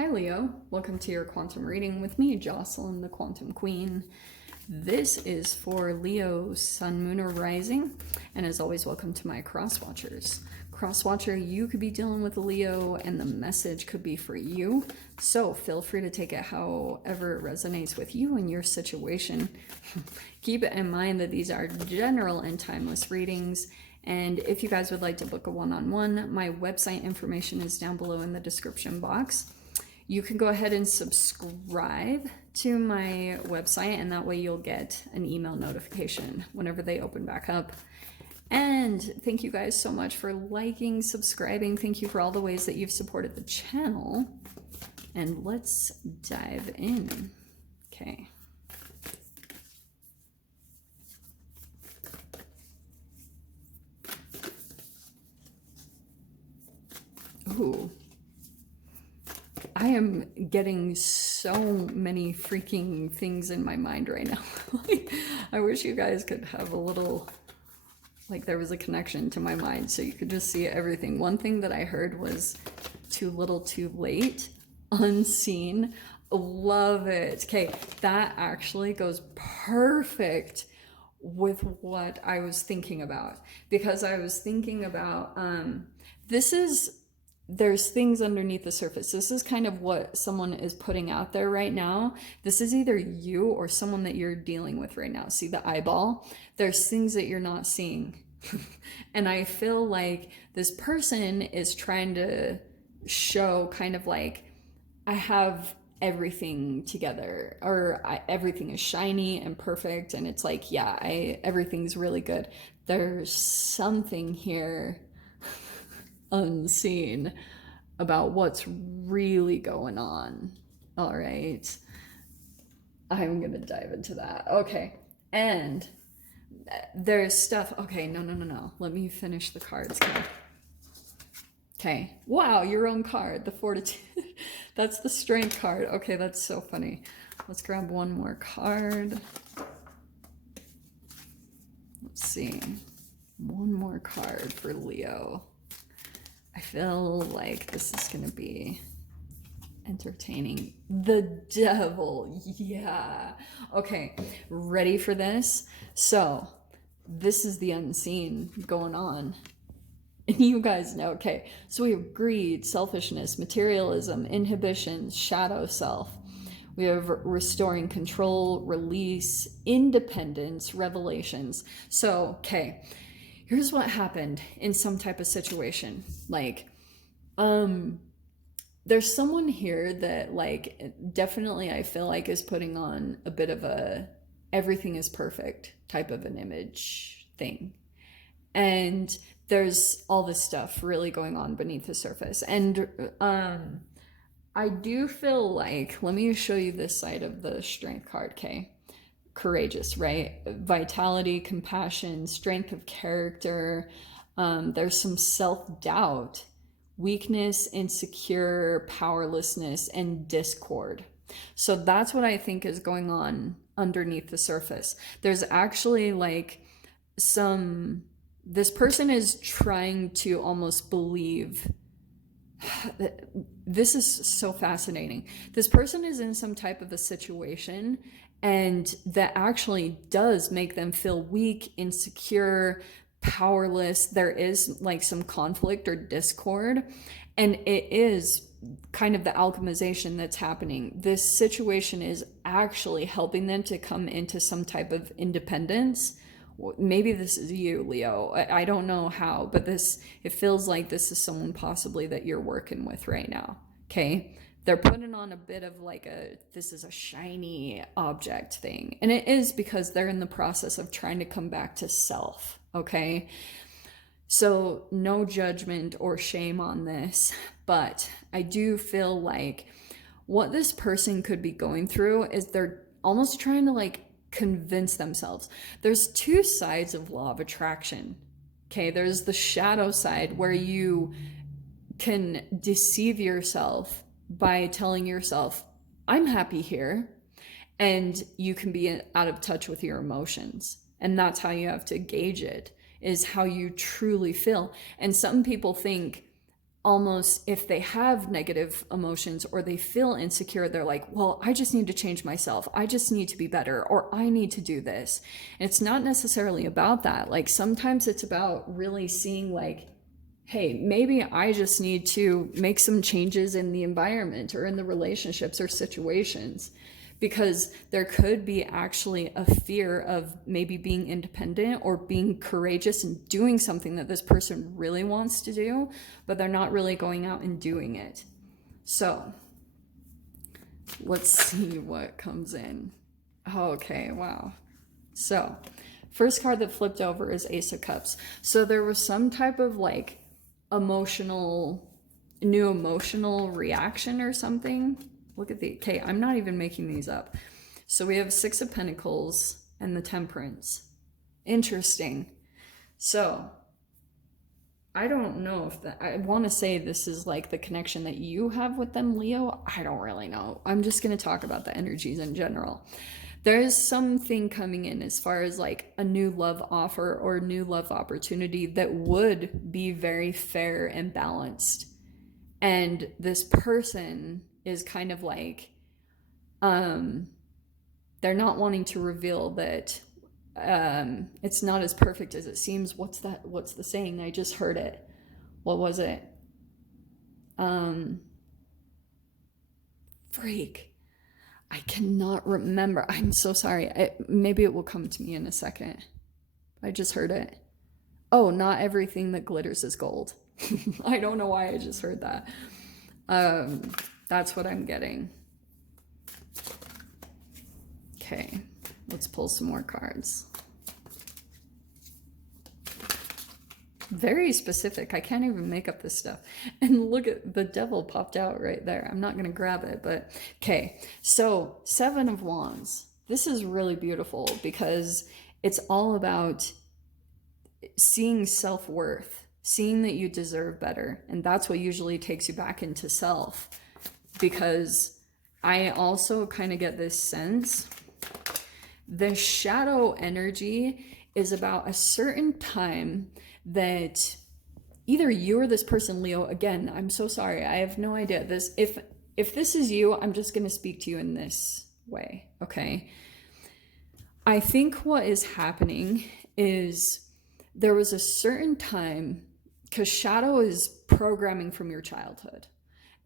Hi Leo, welcome to your quantum reading with me, Jocelyn, the Quantum Queen. This is for Leo, Sun, Moon, or Rising, and as always, welcome to my cross watchers. Cross watcher, you could be dealing with a Leo, and the message could be for you, so feel free to take it however it resonates with you and your situation. Keep it in mind that these are general and timeless readings, and if you guys would like to book a one-on-one, my website information is down below in the description box. You can go ahead and subscribe to my website, and that way you'll get an email notification whenever they open back up. And thank you guys so much for liking, subscribing. Thank you for all the ways that you've supported the channel. And let's dive in. Okay. Ooh. I am getting so many freaking things in my mind right now. I wish you guys could have a little, like there was a connection to my mind so you could just see everything. One thing that I heard was too little too late, unseen. Love it. Okay, that actually goes perfect with what I was thinking about, because I was thinking about there's things underneath the surface. This is kind of what someone is putting out there right now. This is either you or someone that you're dealing with right now. See the eyeball? There's things that you're not seeing. And I feel like this person is trying to show kind of like, I have everything together, or everything is shiny and perfect. And it's like, yeah, everything's really good. There's something here unseen about what's really going on. All right, I'm gonna dive into that. Okay, and there's stuff. Okay, no, let me finish the cards. Okay, wow, your own card, the Fortitude. That's the Strength card. Okay, that's so funny. Let's grab one more card. Let's see, one more card for Leo. I feel like this is going to be entertaining. The Devil. Yeah. Okay. Ready for this? So this is the unseen going on. And you guys know. Okay. So we have greed, selfishness, materialism, inhibitions, shadow self. We have restoring control, release, independence, revelations. So, okay. Here's what happened in some type of situation. Like, there's someone here that like definitely I feel like is putting on a bit of a everything is perfect type of an image thing. And there's all this stuff really going on beneath the surface. And I do feel like, let me show you this side of the Strength card, okay? Courageous, right? Vitality, compassion, strength of character. There's some self-doubt, weakness, insecure, powerlessness, and discord. So that's what I think is going on underneath the surface. There's actually like this person is trying to almost believe. This is so fascinating. This person is in some type of a situation, and that actually does make them feel weak, insecure, powerless. There is like some conflict or discord, and it is kind of the alchemization that's happening. This situation is actually helping them to come into some type of independence. Maybe this is you, Leo. I don't know how, but it feels like this is someone possibly that you're working with right now. Okay. They're putting on a bit of like this is a shiny object thing. And it is because they're in the process of trying to come back to self. Okay. So no judgment or shame on this, but I do feel like what this person could be going through is they're almost trying to like convince themselves. There's two sides of law of attraction. Okay. There's the shadow side where you can deceive yourself by telling yourself, I'm happy here. And you can be out of touch with your emotions. And that's how you have to gauge it, is how you truly feel. And some people think almost, if they have negative emotions or they feel insecure, they're like, well, I just need to change myself. I just need to be better, or I need to do this. And it's not necessarily about that. Like sometimes it's about really seeing like, hey, maybe I just need to make some changes in the environment or in the relationships or situations, because there could be actually a fear of maybe being independent or being courageous and doing something that this person really wants to do, but they're not really going out and doing it. So let's see what comes in. Okay, wow. So first card that flipped over is Ace of Cups. So there was some type of like new emotional reaction or something. Look at the, okay, I'm not even making these up. So we have Six of Pentacles and the Temperance. Interesting. So I don't know if that, I want to say this is like the connection that you have with them, Leo. I don't really know. I'm just going to talk about the energies in general. There is something coming in as far as like a new love offer or a new love opportunity that would be very fair and balanced. And this person is kind of like, they're not wanting to reveal that it's not as perfect as it seems. What's the saying? I just heard it. What was it? Freak. I cannot remember. I'm so sorry. Maybe it will come to me in a second. I just heard it. Oh, not everything that glitters is gold. I don't know why I just heard that. That's what I'm getting. Okay, let's pull some more cards. Very specific. I can't even make up this stuff. And look at the devil popped out right there. I'm not going to grab it, but okay. So Seven of Wands. This is really beautiful because it's all about seeing self-worth, seeing that you deserve better. And that's what usually takes you back into self. Because I also kind of get this sense, the shadow energy is about a certain time that either you or this person, Leo, again, I'm so sorry, I have no idea. This, if this is you, I'm just going to speak to you in this way, okay? I think what is happening is there was a certain time, because shadow is programming from your childhood.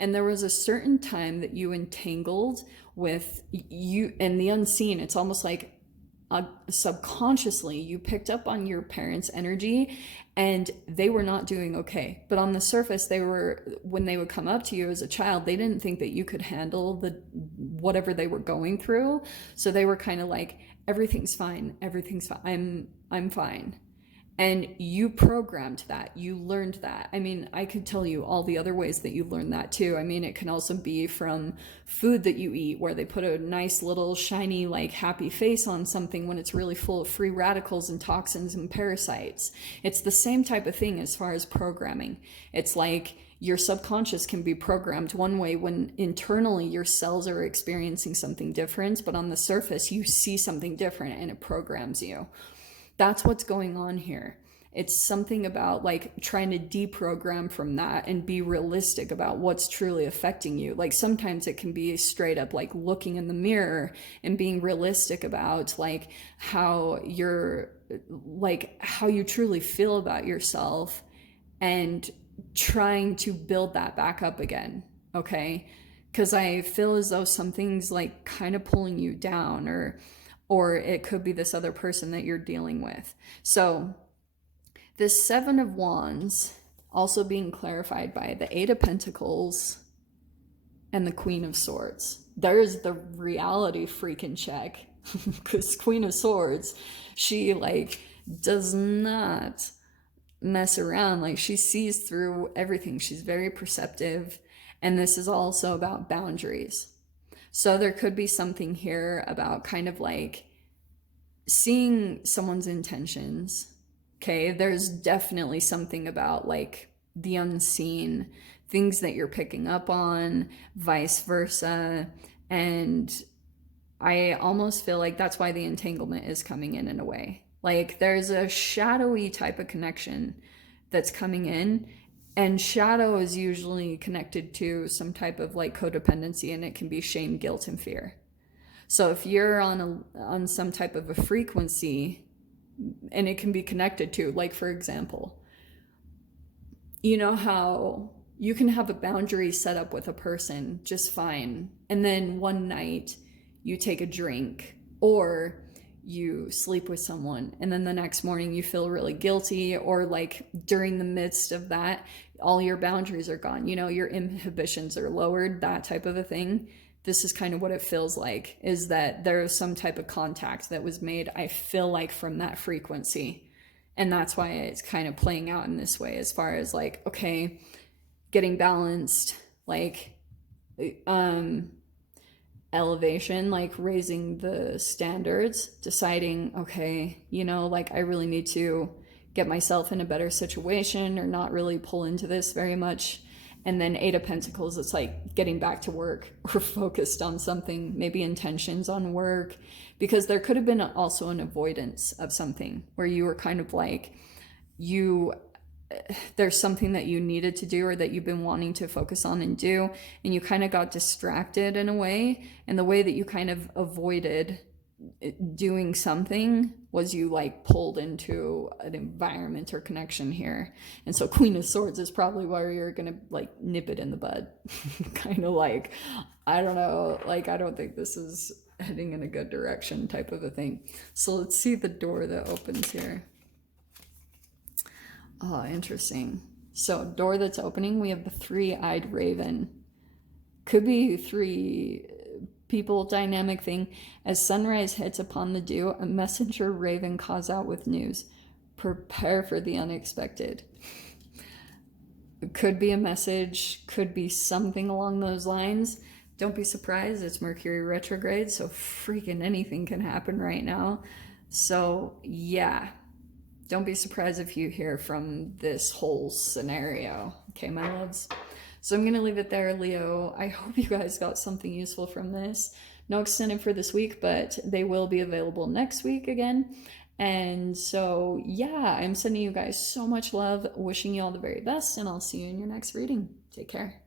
And there was a certain time that you entangled with you and the unseen. It's almost like subconsciously you picked up on your parents' energy and they were not doing okay. But on the surface, when they would come up to you as a child, they didn't think that you could handle whatever they were going through. So they were kind of like, everything's fine. Everything's fine. I'm fine. And you programmed that, you learned that. I mean, I could tell you all the other ways that you learned that too. I mean, it can also be from food that you eat, where they put a nice little shiny, like happy face on something when it's really full of free radicals and toxins and parasites. It's the same type of thing as far as programming. It's like your subconscious can be programmed one way when internally your cells are experiencing something different, but on the surface you see something different and it programs you. That's what's going on here. It's something about like trying to deprogram from that and be realistic about what's truly affecting you. Like sometimes it can be straight up like looking in the mirror and being realistic about like how you truly feel about yourself and trying to build that back up again. Okay. Because I feel as though something's like kind of pulling you down, or it could be this other person that you're dealing with. So this Seven of Wands also being clarified by the Eight of Pentacles and the Queen of Swords. There's the reality freaking check, because Queen of Swords, she like does not mess around. Like she sees through everything. She's very perceptive. And this is also about boundaries. So there could be something here about kind of like seeing someone's intentions. Okay, there's definitely something about like the unseen, things that you're picking up on, vice versa. And I almost feel like that's why the entanglement is coming in a way. Like there's a shadowy type of connection that's coming in, And shadow is usually connected to some type of like codependency, and it can be shame, guilt, and fear. So if you're on some type of a frequency, and it can be connected to, like, for example, you know how you can have a boundary set up with a person just fine, and then one night you take a drink or you sleep with someone, and then the next morning you feel really guilty, or like during the midst of that, all your boundaries are gone, you know, your inhibitions are lowered, that type of a thing. This is kind of what it feels like, is that there is some type of contact that was made, I feel like, from that frequency. And that's why it's kind of playing out in this way, as far as like, okay, getting balanced, like elevation, like raising the standards, deciding, okay, you know, like I really need to get myself in a better situation, or not really pull into this very much. And then Eight of Pentacles, it's like getting back to work or focused on something, maybe intentions on work, because there could have been also an avoidance of something where you were kind of like, there's something that you needed to do or that you've been wanting to focus on and do, and you kind of got distracted in a way, and the way that you kind of avoided doing something was you like pulled into an environment or connection here. And so Queen of Swords is probably where you're gonna like nip it in the bud. Kind of like, I don't know, like I don't think this is heading in a good direction type of a thing. So let's see the door that opens here. Oh, interesting. So door that's opening, we have the three-eyed raven. Could be three people dynamic thing. As sunrise hits upon the dew, a messenger raven calls out with news. Prepare for the unexpected. It could be a message, could be something along those lines. Don't be surprised, it's Mercury retrograde, so freaking anything can happen right now. So yeah, don't be surprised if you hear from this whole scenario. Okay, my loves? So I'm going to leave it there, Leo. I hope you guys got something useful from this. No extended for this week, but they will be available next week again. And so, yeah, I'm sending you guys so much love, wishing you all the very best, and I'll see you in your next reading. Take care.